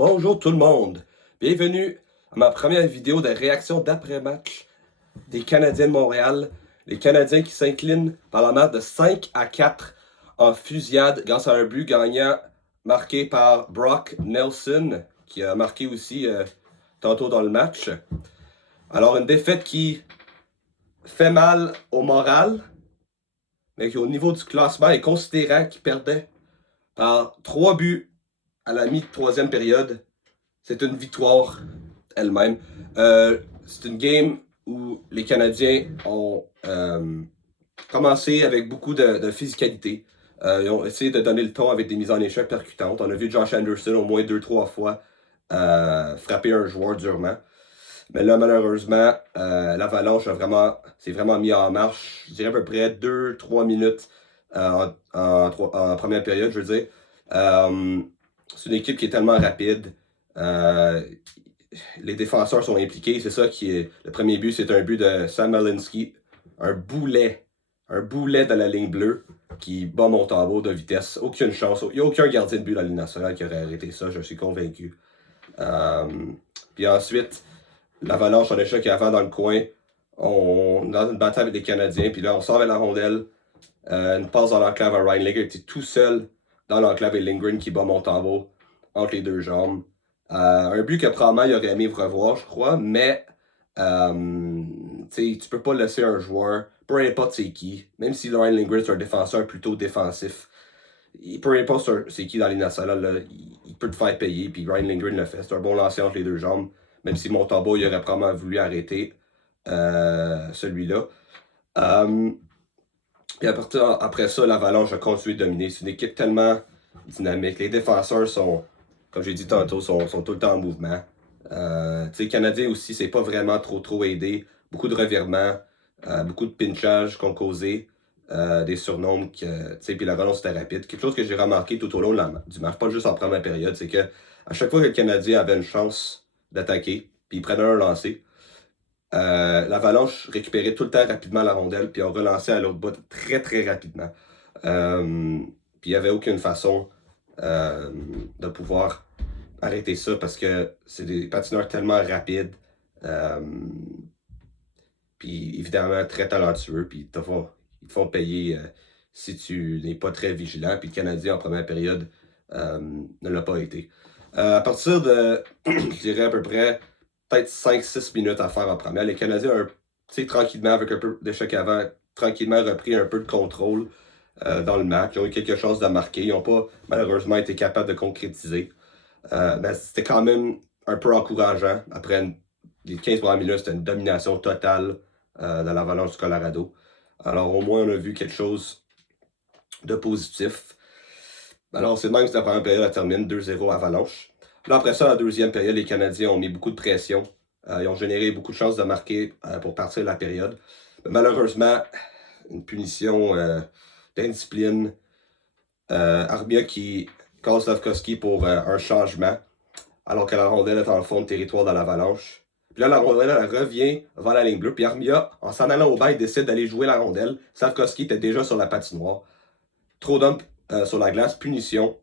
bonjour tout le monde. Bienvenue à ma première vidéo de réaction d'après-match des Canadiens de Montréal. Les Canadiens qui s'inclinent par la marque de 5-4 en fusillade grâce à un but gagnant marqué par Brock Nelson, qui a marqué aussi tantôt dans le match. Alors une défaite qui fait mal au moral, mais qui au niveau du classement est considérant qu'ils perdaient par 3 buts à la mi-troisième période. C'est une victoire elle-même. C'est une game où les Canadiens ont commencé avec beaucoup de physicalité. Ils ont essayé de donner le ton avec des mises en échec percutantes. On a vu Josh Anderson au moins 2-3 fois frapper un joueur durement. Mais là, malheureusement, l'Avalanche s'est vraiment mis en marche, je dirais à peu près 2-3 minutes en première période, je veux dire. C'est une équipe qui est tellement rapide. Les défenseurs sont impliqués. C'est ça qui est. Le premier but, c'est un but de Sam Malinski. Un boulet dans la ligne bleue qui bat Montembeault de vitesse. Aucune chance. Il n'y a aucun gardien de but dans la Ligue nationale qui aurait arrêté ça, je suis convaincu. Puis ensuite, l'Avalanche en échec avant dans le coin. On est dans une bataille avec les Canadiens. Puis là, on sort avec la rondelle. Une passe dans l'enclave à Ryan Lager. Il était tout seul dans l'enclave et Lindgren qui bat Montembeault entre les deux jambes. Un but que probablement il aurait aimé revoir, je crois, mais tu peux pas laisser un joueur, peu importe c'est qui, même si Ryan Lindgren c'est un défenseur plutôt défensif, peu importe c'est qui dans les nationales, là, il peut te faire payer, puis Ryan Lindgren le fait. C'est un bon lancer entre les deux jambes, même si Montembeault il aurait probablement voulu arrêter celui-là. Puis après ça, l'Avalanche a continué de dominer. C'est une équipe tellement dynamique. Les défenseurs sont, comme j'ai dit tantôt, sont tout le temps en mouvement. Les Canadiens aussi, c'est pas vraiment trop aidé. Beaucoup de revirements, beaucoup de pinchages qu'on causé, des surnombres, puis la relance était rapide. Quelque chose que j'ai remarqué tout au long du match, pas juste en première période, c'est que à chaque fois que le Canadien avait une chance d'attaquer, puis il prenait un lancer, l'Avalanche récupérait tout le temps rapidement la rondelle, puis on relançait à l'autre bout très rapidement. Puis il n'y avait aucune façon de pouvoir arrêter ça parce que c'est des patineurs tellement rapides, puis évidemment très talentueux, puis ils te font payer si tu n'es pas très vigilant. Puis le Canadien en première période ne l'a pas été. À partir de, je dirais à peu près, peut-être 5-6 minutes à faire en première, les Canadiens ont, tranquillement, avec un peu d'échec avant, tranquillement repris un peu de contrôle dans le match. Ils ont eu quelque chose de marquer. Ils n'ont pas, malheureusement, été capables de concrétiser. Mais c'était quand même un peu encourageant. Après les 15 premières minutes, c'était une domination totale de l'Avalanche du Colorado. Alors, au moins, on a vu quelque chose de positif. Alors, c'est même si la première période termine 2-0 Avalanche. Là, après ça, la deuxième période, les Canadiens ont mis beaucoup de pression. Ils ont généré beaucoup de chances de marquer pour partir de la période. Mais malheureusement, une punition d'indiscipline. Armia qui casse Slavkovski pour un changement, alors que la rondelle est en fond de territoire de l'Avalanche. Puis là, la rondelle, elle revient vers la ligne bleue. Puis Armia, en s'en allant au bain, décide d'aller jouer la rondelle. Slavkovski était déjà sur la patinoire. Trop d'hommes sur la glace, punition.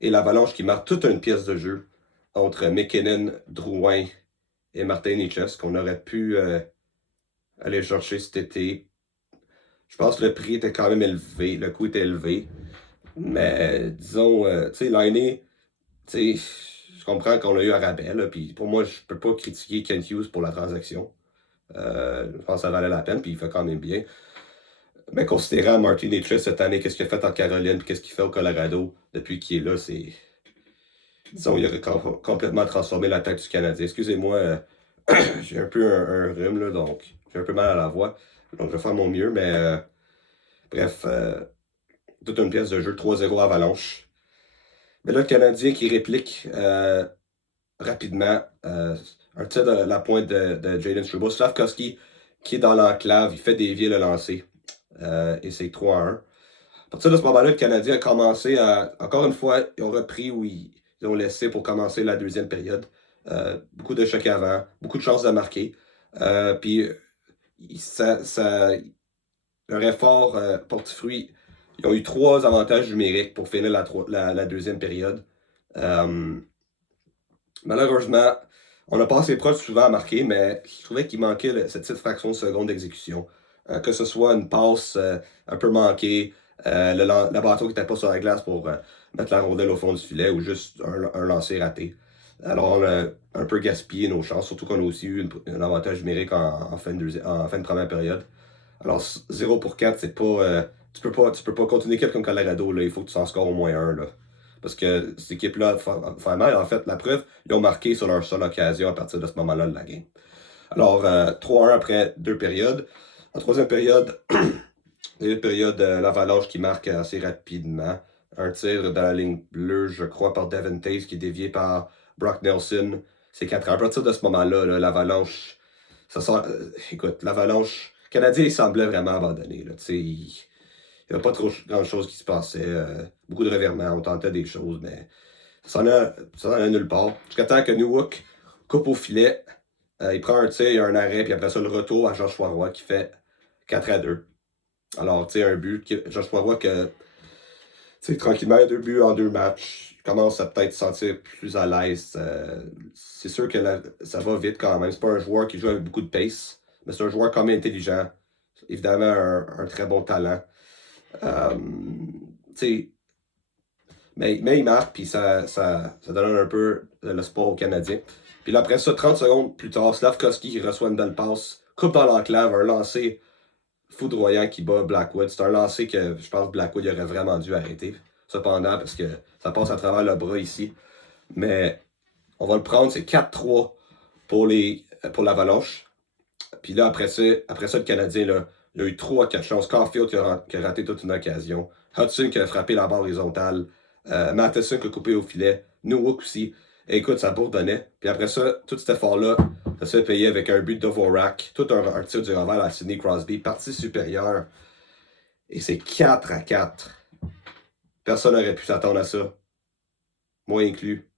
Et l'Avalanche qui marque toute une pièce de jeu entre McKinnon, Drouin et Martin Necas, qu'on aurait pu aller chercher cet été. Je pense que le prix était quand même élevé, le coût était élevé. Mais disons, tu sais, l'année, tu sais, je comprends qu'on a eu un rabais, là, puis pour moi, je peux pas critiquer Kent Hughes pour la transaction. Je pense que ça valait la peine, puis il fait quand même bien. Mais considérant Martin Necas cette année, qu'est-ce qu'il a fait en Caroline, puis qu'est-ce qu'il fait au Colorado depuis qu'il est là, c'est. Disons, il aurait complètement transformé l'attaque du Canadien. Excusez-moi, j'ai un peu un rhume, là, donc j'ai un peu mal à la voix. Donc je vais faire mon mieux, mais bref, toute une pièce de jeu, 3-0 Avalanche. Mais là, le Canadien qui réplique rapidement un tir de la pointe de Jayden Struble. Slavkovski qui est dans l'enclave, il fait dévier le lancer. Et c'est 3-1. À partir de ce moment-là, le Canadien a commencé à. Encore une fois, ils ont repris où ils ont laissé pour commencer la deuxième période. Beaucoup de chocs avant, beaucoup de chances de marquer. Puis leur effort porte fruit. Ils ont eu 3 avantages numériques pour finir la deuxième période. Malheureusement, on a pas assez proche souvent à marquer, mais je trouvais qu'il manquait cette petite fraction de seconde d'exécution. Que ce soit une passe un peu manquée, le bâton qui n'était pas sur la glace pour mettre la rondelle au fond du filet ou juste un lancer raté. Alors, on a un peu gaspillé nos chances, surtout qu'on a aussi eu un avantage numérique en fin de première période. Alors, 0 pour 4, c'est pas. Tu peux pas continuer quelque comme Colorado, là. Il faut que tu en scores au moins un, là. Parce que cette équipe-là fait mal. En fait, la preuve, ils ont marqué sur leur seule occasion à partir de ce moment-là de la game. Alors, 3-1 après 2 périodes. En troisième période, l'Avalanche qui marque assez rapidement. Un tir dans la ligne bleue, je crois, par Devin Taves qui est dévié par Brock Nelson. C'est 4 ans. À partir de ce moment-là, là, l'Avalanche. Écoute, l'Avalanche. Le Canadien, il semblait vraiment abandonné. Là, il n'y avait pas trop grand-chose qui se passait. Beaucoup de revirements, on tentait des choses, mais ça n'en a nulle part. Jusqu'à temps que Newhook coupe au filet. Il prend un tir, il y a un arrêt, puis après ça, le retour à Joshua Roy qui fait 4-2. Alors, tu sais, un but. Joshua Roy, que, tranquillement, 2 buts en 2 matchs. Il commence à peut-être se sentir plus à l'aise. C'est sûr que ça va vite quand même. C'est pas un joueur qui joue avec beaucoup de pace, mais c'est un joueur quand même intelligent. Évidemment, un très bon talent. Mais il marque, puis ça donne un peu le sport aux Canadiens. Puis là, après ça, 30 secondes plus tard, Slavkovski qui reçoit une belle passe, coupe dans l'enclave, un lancer foudroyant qui bat Blackwood. C'est un lancer que je pense que Blackwood aurait vraiment dû arrêter. Cependant, parce que ça passe à travers le bras ici. Mais on va le prendre, c'est 4-3 pour l'Avalanche. Puis là, après ça, le Canadien, là, il a eu 3 à 4 chances. Caulfield qui a raté toute une occasion. Hudson qui a frappé la barre horizontale. Matheson qui a coupé au filet. Newhook aussi. Et écoute, ça bourdonnait. Puis après ça, tout cet effort-là, ça se fait payer avec un but de Dvorak. Tout un tir du revers à Sidney Crosby. Partie supérieure. Et c'est 4-4. Personne n'aurait pu s'attendre à ça. Moi inclus.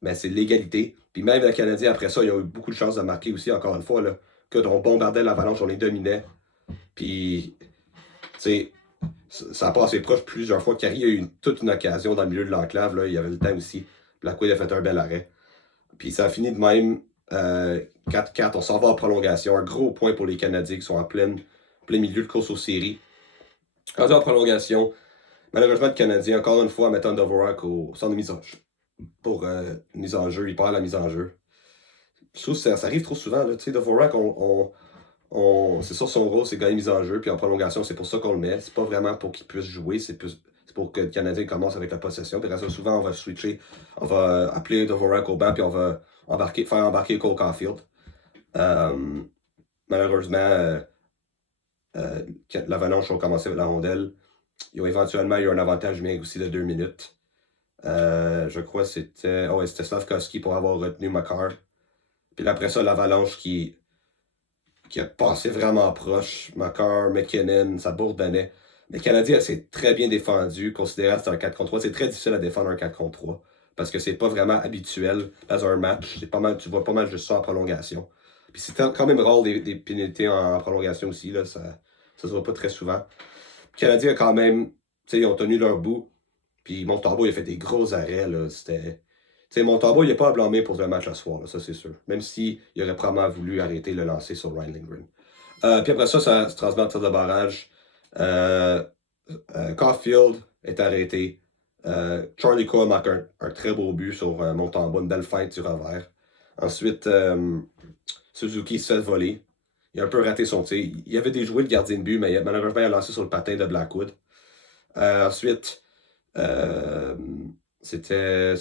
Mais c'est l'égalité. Puis même le Canadien, après ça, ils ont eu beaucoup de chances de marquer aussi, encore une fois. Là, que on bombardait l'Avalanche, on les dominait. Puis, tu sais, ça a passé proche plusieurs fois. Carey a eu toute une occasion dans le milieu de l'enclave. Là, il y avait le temps aussi. Blackwood a fait un bel arrêt. Puis ça a fini de même. 4-4, on s'en va en prolongation. Un gros point pour les Canadiens qui sont en plein milieu de course aux séries. Rendu en prolongation. Malheureusement, le Canadien, encore une fois, en mettant Dvorak au centre de mise en jeu. Pour mise en jeu, il perd la mise en jeu. Je trouve que ça arrive trop souvent. Tu sais, Dvorak, c'est sur son rôle, c'est gagner mise en jeu, puis en prolongation, c'est pour ça qu'on le met. C'est pas vraiment pour qu'il puisse jouer, c'est pour que le Canadien commence avec la possession. Puis ça, souvent, on va switcher, on va appeler Dvorak au banc, puis on va faire embarquer Cole Caulfield. Malheureusement, l'Avalanche ont commencé avec la rondelle. Ils ont éventuellement eu un avantage numérique aussi de 2 minutes. Je crois que c'était Slavkovski pour avoir retenu Makar. Puis après ça, l'Avalanche qui a passé vraiment proche. Makar, McKinnon, ça bourdonnait. Mais le Canadien s'est très bien défendu, considérant que c'est un 4 contre 3. C'est très difficile à défendre un 4 contre 3. Parce que c'est pas vraiment habituel dans un match. Tu vois pas mal juste ça en prolongation. Puis c'est quand même rare des pénalités en prolongation aussi. Là, ça se voit pas très souvent. Le Canadien a quand même. Ils ont tenu leur bout. Puis Montembeault, il a fait des gros arrêts. Là. Montembeault, il n'est pas à blâmer pour le match à soir, là, ça c'est sûr. Même s'il aurait probablement voulu arrêter le lancer sur Ryan Lindgren. Puis après ça se transmet en tir de barrage. Caulfield est arrêté. Charlie Cole marque un très beau but sur Montembeault, une belle feinte du revers. Ensuite, Suzuki se fait voler. Il a un peu raté son tir. Il avait déjoué le gardien de but, mais malheureusement, il a lancé sur le patin de Blackwood. Ensuite, c'était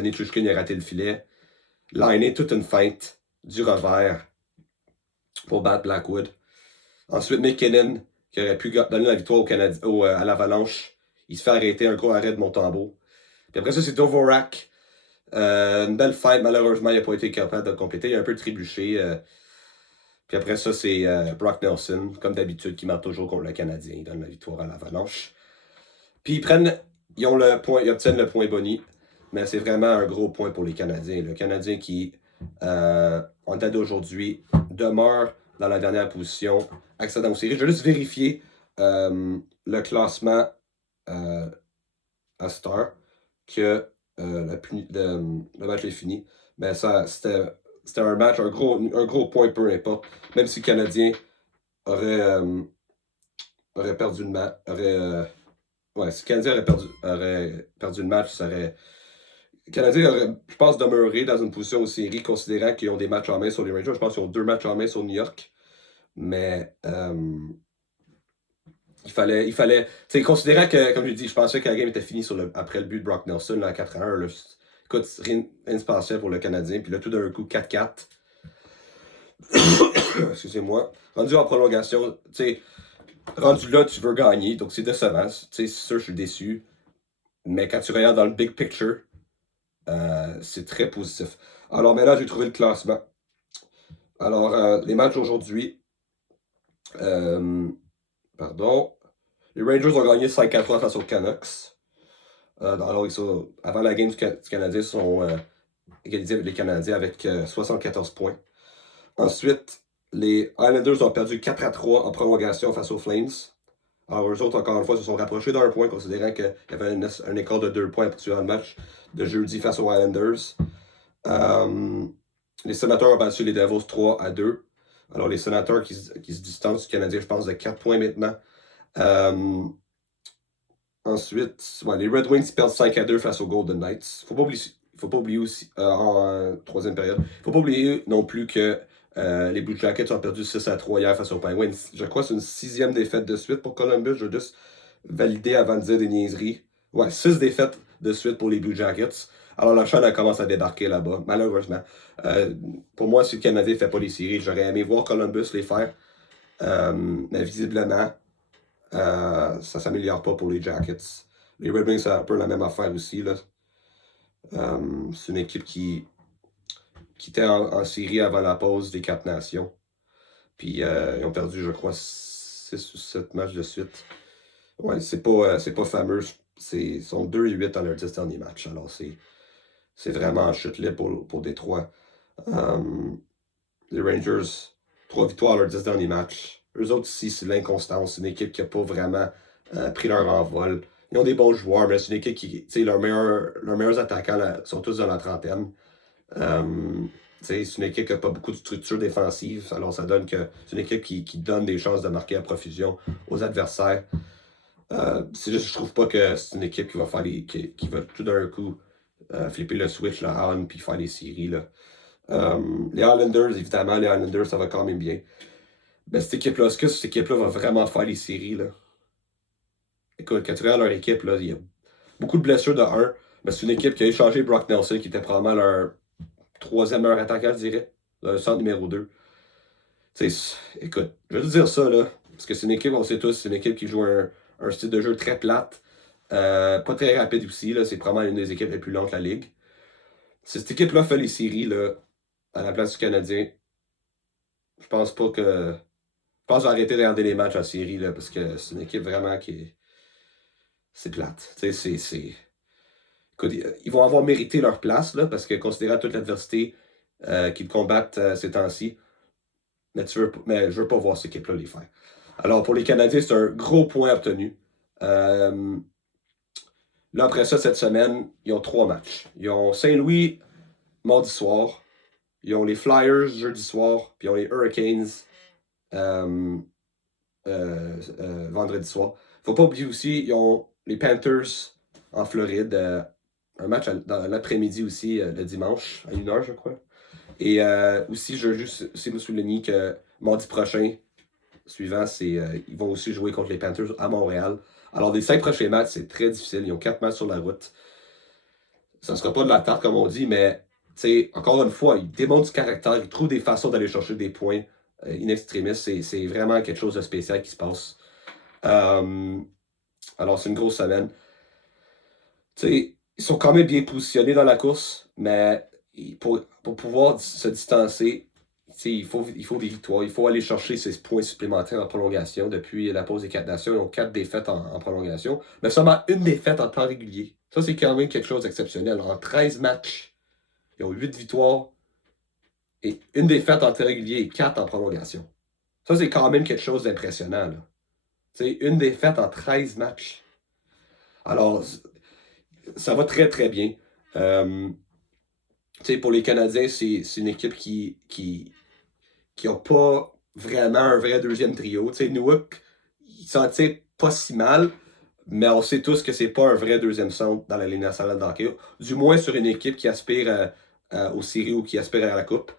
Nichushkin, il a raté le filet. Liné toute une feinte du revers pour battre Blackwood. Ensuite, McKinnon, qui aurait pu donner la victoire à l'Avalanche. Il se fait arrêter, un gros arrêt de Montembeault. Puis après ça, c'est Dvorak. Une belle feinte, malheureusement, il n'a pas été capable de le compléter. Il a un peu trébuché. Puis après ça, c'est Brock Nelson, comme d'habitude, qui marque toujours contre le Canadien. Il donne la victoire à l'Avalanche. Puis ils obtiennent le point boni. Mais c'est vraiment un gros point pour les Canadiens. Le Canadien qui, en date d'aujourd'hui, demeure dans la dernière position, accédant aux séries. Je vais juste vérifier le classement à Star, que le match est fini. Mais c'était un match, un gros point, peu importe. Même si le Canadien aurait, aurait perdu le match, ouais, si le Canadien aurait perdu le match, le Canadien aurait, je pense, demeuré dans une position aux séries, considérant qu'ils ont des matchs en main sur les Rangers. Je pense qu'ils ont 2 matchs en main sur New York. Mais il fallait. Tu sais, considérant que, comme je dis, je pensais que la game était finie après le but de Brock Nelson, là, 4-1. Là, écoute, rien ne se passait pour le Canadien. Puis là, tout d'un coup, 4-4. Excusez-moi. Rendu en prolongation, tu sais, rendu là, tu veux gagner. Donc, c'est décevant. Tu sais, c'est sûr, je suis déçu. Mais quand tu regardes dans le big picture, c'est très positif. Alors, maintenant, j'ai trouvé le classement. Alors, les matchs aujourd'hui. Pardon. Les Rangers ont gagné 5-3 face aux Canucks. Alors, avant la game du Canadien, ils sont égalisés avec les Canadiens avec 74 points. Ensuite, les Islanders ont perdu 4-3 en prolongation face aux Flames. Alors, eux autres, encore une fois, se sont rapprochés d'un point, considérant qu'il y avait un écart de 2 points pour le match de jeudi face aux Islanders. Les Sénateurs ont battu les Devils 3-2. Alors, les Sénateurs qui se distancent du Canadien, je pense, de 4 points maintenant. Ensuite, les Red Wings perdent 5-2 face aux Golden Knights. Faut pas oublier aussi, en troisième période, faut pas oublier non plus que les Blue Jackets ont perdu 6-3 hier face aux Penguins. Je crois que c'est une 6e défaite de suite pour Columbus. Je veux juste valider avant de dire des niaiseries. Ouais, 6 défaites de suite pour les Blue Jackets. Alors la chaîne commence à débarquer là-bas, malheureusement. Pour moi, si le Canadien ne fait pas les séries, j'aurais aimé voir Columbus les faire. Mais visiblement, ça ne s'améliore pas pour les Jackets. Les Red Wings, c'est un peu la même affaire aussi. Là. C'est une équipe qui était en série avant la pause des 4 nations. Puis ils ont perdu, je crois, 6 ou 7 matchs de suite. Ouais, c'est pas fameux. Ils sont 2-8 dans leurs 10 derniers matchs. Alors, c'est vraiment en chute libre pour Détroit. Les Rangers, 3 victoires à leurs 10 derniers matchs. Eux autres ici, c'est l'inconstance. C'est une équipe qui n'a pas vraiment pris leur envol. Ils ont des bons joueurs, mais c'est une équipe qui. Leurs meilleurs attaquants là, sont tous dans la trentaine. C'est une équipe qui n'a pas beaucoup de structure défensive. Alors, ça donne que c'est une équipe qui donne des chances de marquer à profusion aux adversaires. C'est juste, je trouve pas que c'est une équipe qui va faire qui va tout d'un coup flipper le switch là, on puis faire les séries. Là. Les Islanders, évidemment, les Islanders, ça va quand même bien. Mais cette équipe-là, est-ce que cette équipe-là va vraiment faire les séries? Là? Écoute, quand tu regardes leur équipe, là, il y a beaucoup de blessures de 1. Mais c'est une équipe qui a échangé Brock Nelson, qui était probablement leur 3e meilleur attaquant, je dirais. Le centre numéro 2. Écoute, je vais te dire ça, là. Parce que c'est une équipe, on sait tous, c'est une équipe qui joue un style de jeu très plate. Pas très rapide aussi, là. C'est probablement une des équipes les plus lentes de la ligue. Si cette équipe-là fait les séries, là, à la place du Canadien, je pense pas que. Je pense que arrêter de regarder les matchs en série, là, parce que c'est une équipe vraiment qui. C'est plate. Écoute, ils vont avoir mérité leur place, là, parce que considérant toute l'adversité qu'ils combattent ces temps-ci, mais je veux pas voir cette équipe-là les faire. Alors, pour les Canadiens, c'est un gros point obtenu. Là, après ça, cette semaine, ils ont 3 matchs. Ils ont Saint-Louis mardi soir. Ils ont les Flyers jeudi soir. Puis ils ont les Hurricanes vendredi soir. Faut pas oublier aussi, ils ont les Panthers en Floride. Un match dans l'après-midi aussi, le dimanche, à 1h, je crois. Et aussi, je veux juste me souligner que mardi prochain, suivant, ils vont aussi jouer contre les Panthers à Montréal. Alors, des 5 prochains matchs, c'est très difficile. Ils ont 4 matchs sur la route. Ça ne sera pas de la tarte, comme on dit, mais encore une fois, ils démontrent du caractère. Ils trouvent des façons d'aller chercher des points in extremis. C'est vraiment quelque chose de spécial qui se passe. Alors, c'est une grosse semaine. Ils sont quand même bien positionnés dans la course, mais pour pouvoir se distancer, il faut des victoires. Il faut aller chercher ces points supplémentaires en prolongation. Depuis la pause des 4 nations, ils ont 4 défaites en prolongation, mais seulement une défaite en temps régulier. Ça, c'est quand même quelque chose d'exceptionnel. En 13 matchs, ils ont 8 victoires et une défaite en temps régulier et 4 en prolongation. Ça, c'est quand même quelque chose d'impressionnant. Une défaite en 13 matchs. Alors, ça va très, très bien. Pour les Canadiens, c'est une équipe qui n'a pas vraiment un vrai deuxième trio. Newark, il s'en tire pas si mal, mais on sait tous que c'est pas un vrai deuxième centre dans la Ligue nationale de hockey. Du moins sur une équipe qui aspire aux séries ou qui aspire à la Coupe.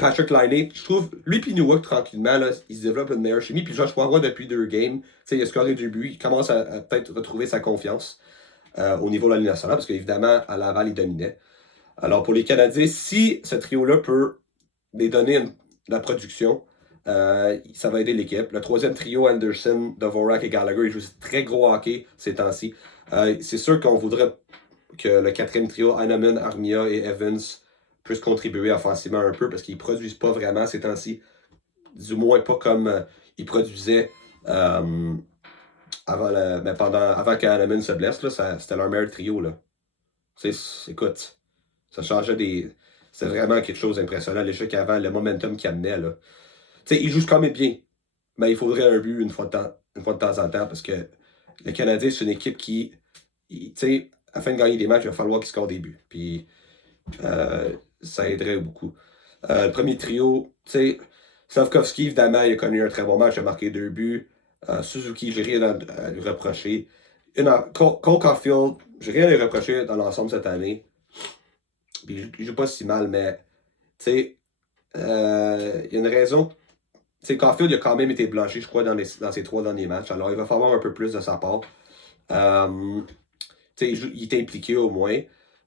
Patrick Laine, je trouve, lui puis Newark, tranquillement, là, ils se développent une meilleure chimie. Puis Josh Poirier, depuis 2 games, il a scoré 2 buts. Il commence à peut-être retrouver sa confiance au niveau de la Ligue nationale, parce qu'évidemment, à Laval, il dominait. Alors, pour les Canadiens, si ce trio-là peut les donner de la production, ça va aider l'équipe. Le troisième trio, Anderson, Dvorak et Gallagher, ils jouent très gros hockey ces temps-ci. C'est sûr qu'on voudrait que le quatrième trio, Heinemann, Armia et Evans, puissent contribuer offensivement un peu parce qu'ils ne produisent pas vraiment ces temps-ci. Du moins pas comme ils produisaient avant qu'Heinemann se blesse. C'était leur meilleur trio. Là. Écoute, ça changeait des. C'était vraiment quelque chose d'impressionnant. L'échec avant, le momentum qu'il amenait. Là. Ils jouent quand même bien. Mais il faudrait un but une fois de temps en temps parce que le Canadien, c'est une équipe qui. Afin de gagner des matchs, il va falloir qu'ils scorent des buts. Puis ça aiderait beaucoup. Le premier trio, Slavkovski, évidemment, il a connu un très bon match, il a marqué 2 buts. Suzuki, j'ai rien à lui reprocher. Cole Caulfield, j'ai rien à lui reprocher dans l'ensemble cette année. Puis il joue pas si mal, mais il y a une raison. Caulfield, il a quand même été blanchi, je crois, dans ses 3 derniers matchs. Alors, il va falloir un peu plus de sa part. Il est impliqué au moins.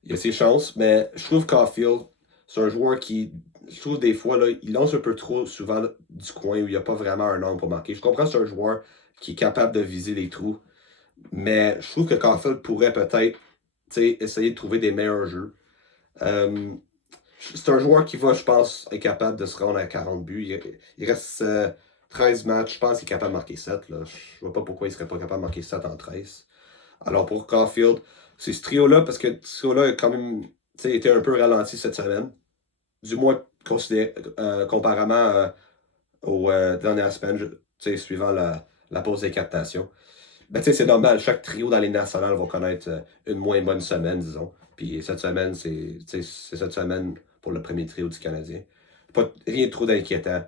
Il a ses chances, mais je trouve Caulfield, c'est un joueur qui, je trouve des fois, là, il lance un peu trop souvent du coin où il n'y a pas vraiment un angle pour marquer. Je comprends que c'est un joueur qui est capable de viser les trous, mais je trouve que Caulfield pourrait peut-être essayer de trouver des meilleurs jeux. C'est un joueur qui va, je pense, être capable de se rendre à 40 buts. Il reste 13 matchs. Je pense qu'il est capable de marquer 7. Là. Je vois pas pourquoi il serait pas capable de marquer 7 en 13. Alors pour Caulfield, c'est ce trio-là, parce que ce trio-là a quand même été un peu ralenti cette semaine. Du moins comparément aux dernières semaines, suivant la pause des captations. Ben, c'est normal, chaque trio dans les nationales va connaître une moins bonne semaine, disons. Puis cette semaine, c'est cette semaine pour le premier trio du Canadien. Rien de trop d'inquiétant.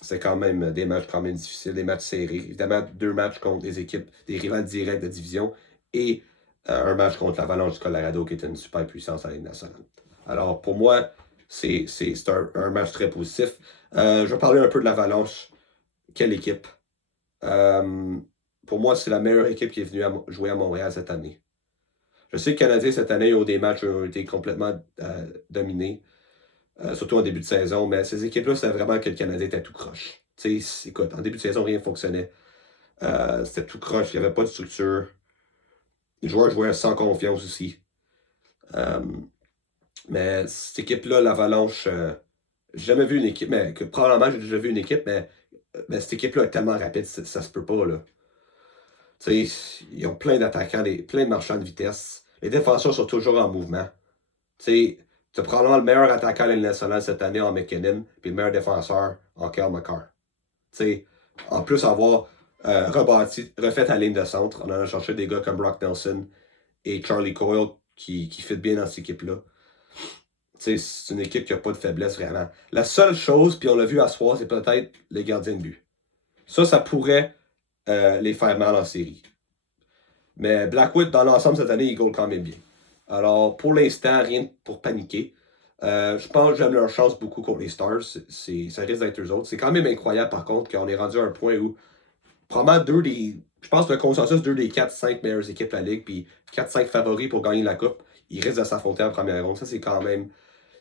C'est quand même des matchs quand même difficiles, des matchs serrés. Évidemment, 2 matchs contre des équipes, des rivales directs de division et un match contre l'Avalanche du Colorado qui est une super puissance à la Ligue nationale. Alors pour moi, c'est un match très positif. Je vais parler un peu de l'Avalanche. Quelle équipe? Pour moi, c'est la meilleure équipe qui est venue jouer à Montréal cette année. Je sais que les Canadiens, cette année, ont des matchs qui ont été complètement dominés, surtout en début de saison, mais ces équipes-là, c'était vraiment que le Canadien était tout croche. Écoute, en début de saison, rien ne fonctionnait. C'était tout croche, il n'y avait pas de structure. Les joueurs jouaient sans confiance aussi. Mais cette équipe-là, l'Avalanche, j'ai jamais vu une équipe, mais probablement j'ai déjà vu une équipe, mais cette équipe-là est tellement rapide, ça se peut pas, là. Ils ont plein d'attaquants, plein de marchands de vitesse. Les défenseurs sont toujours en mouvement. Tu as probablement le meilleur attaquant de la Ligue nationale cette année en McKinnon, puis le meilleur défenseur en Kyle McCarr. En plus, avoir refait la ligne de centre, on en a cherché des gars comme Brock Nelson et Charlie Coyle qui fit bien dans cette équipe-là. C'est une équipe qui n'a pas de faiblesse vraiment. La seule chose, puis on l'a vu à soir, c'est peut-être les gardiens de but. Ça pourrait les faire mal en série. Mais Blackwood, dans l'ensemble, cette année, il goal quand même bien. Alors, pour l'instant, rien pour paniquer. Je pense que j'aime leur chance beaucoup contre les Stars. Ça risque d'être eux autres. C'est quand même incroyable, par contre, qu'on est rendu à un point où probablement je pense que le consensus 2 des 4-5 meilleures équipes de la Ligue, puis 4-5 favoris pour gagner la Coupe, ils risquent de s'affronter en première ronde. Ça, c'est quand même.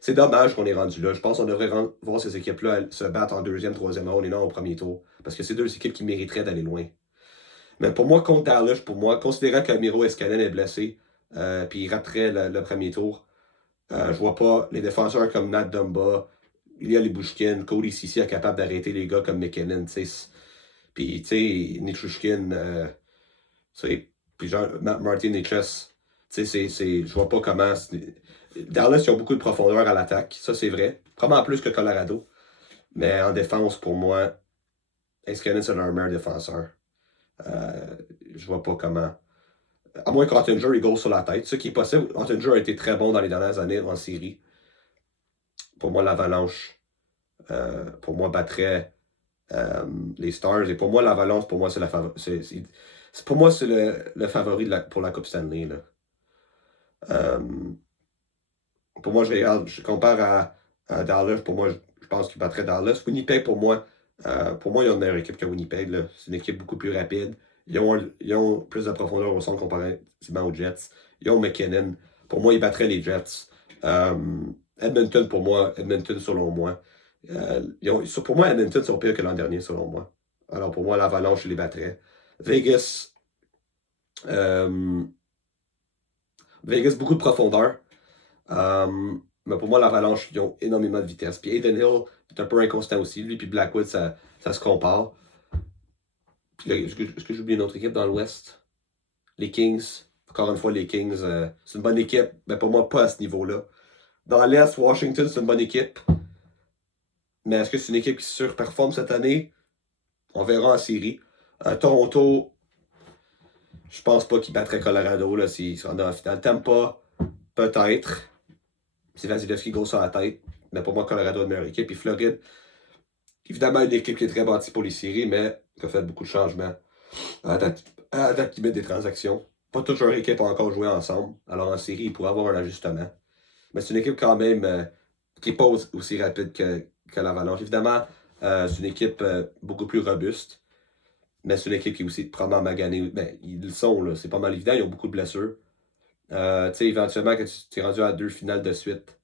C'est dommage qu'on est rendu là. Je pense qu'on devrait voir ces équipes-là se battre en deuxième, troisième ronde et non au premier tour. Parce que c'est 2 équipes qui mériteraient d'aller loin. Mais pour moi, contre Dallas, considérant que Miro Escanen est blessé, puis il raterait le premier tour, je vois pas les défenseurs comme Nat Dumba, Ilya Lyubushkin, Cody Ceci est capable d'arrêter les gars comme McKinnon, puis, tu sais, Nichushkin, puis Martin Nichess, je vois pas comment. Dallas, ils ont beaucoup de profondeur à l'attaque, ça c'est vrai. Probablement plus que Colorado. Mais en défense, pour moi, Escanen, c'est leur meilleur défenseur. Je vois pas comment. à moins qu'Ottinger il goal sur la tête. Ce qui est possible. Ottinger a été très bon dans les dernières années en série. Pour moi, l'Avalanche, pour moi, battrait les Stars. Et pour moi, l'Avalanche, pour moi, c'est pour moi, c'est le favori pour la Coupe Stanley. Là. Euh, pour moi, je compare à Dallas. Pour moi, je pense qu'il battrait Dallas. Winnipeg, pour moi, ils ont une meilleure équipe que Winnipeg. Là. C'est une équipe beaucoup plus rapide. Ils ont plus de profondeur au centre comparativement aux Jets. Ils ont McKinnon. Pour moi, ils battraient les Jets. Edmonton, pour moi, selon moi. Pour moi, Edmonton sont pires que l'an dernier, selon moi. Alors, pour moi, l'Avalanche, je les battrais. Vegas, beaucoup de profondeur. Mais pour moi, l'Avalanche, ils ont énormément de vitesse. Puis Aiden Hill est un peu inconstant aussi. Lui, puis Blackwood, ça se compare. Puis là, est-ce que j'oublie une autre équipe dans l'Ouest? Les Kings. Encore une fois, les Kings, c'est une bonne équipe. Mais pour moi, pas à ce niveau-là. Dans l'Est, Washington, c'est une bonne équipe. Mais est-ce que c'est une équipe qui surperforme cette année? On verra en série. Toronto, je pense pas qu'ils battraient Colorado là, s'ils se rendaient en finale. Tampa, peut-être. C'est Vasilevski gros sur la tête. Mais pour moi, Colorado est une meilleure équipe. Et Floride, évidemment, une équipe qui est très bâtie pour les séries, mais qui a fait beaucoup de changements. À date limite des transactions. Pas toute leur équipe a encore joué ensemble. Alors en série, il pourrait avoir un ajustement. Mais c'est une équipe quand même qui n'est pas aussi rapide que l'Avalanche. Évidemment, c'est une équipe beaucoup plus robuste. Mais c'est une équipe qui est aussi probablement maganée. Ben, ils le sont, là. C'est pas mal évident. Ils ont beaucoup de blessures. Tu sais, éventuellement, quand tu es rendu à 2 finales de suite,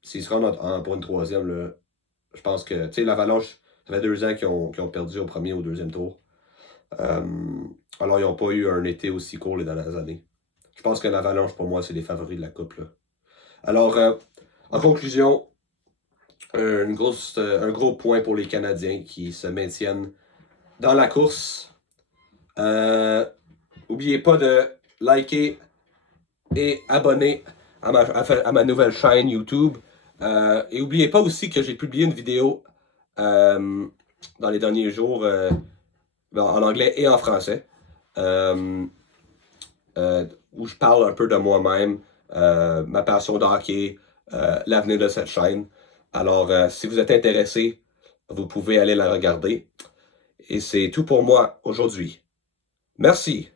s'ils se rendent pour une troisième, là, je pense que, tu sais, l'Avalanche, ça fait 2 ans qu'ils ont perdu au premier ou au deuxième tour. Alors, ils n'ont pas eu un été aussi court les dernières années. Je pense que l'Avalanche, pour moi, c'est les favoris de la Coupe, là. Alors, en conclusion, un gros point pour les Canadiens qui se maintiennent dans la course. N'oubliez pas de liker et abonner à ma nouvelle chaîne YouTube. Et n'oubliez pas aussi que j'ai publié une vidéo dans les derniers jours en anglais et en français où je parle un peu de moi-même, ma passion de hockey, l'avenir de cette chaîne. Alors, si vous êtes intéressé, vous pouvez aller la regarder. Et c'est tout pour moi aujourd'hui. Merci.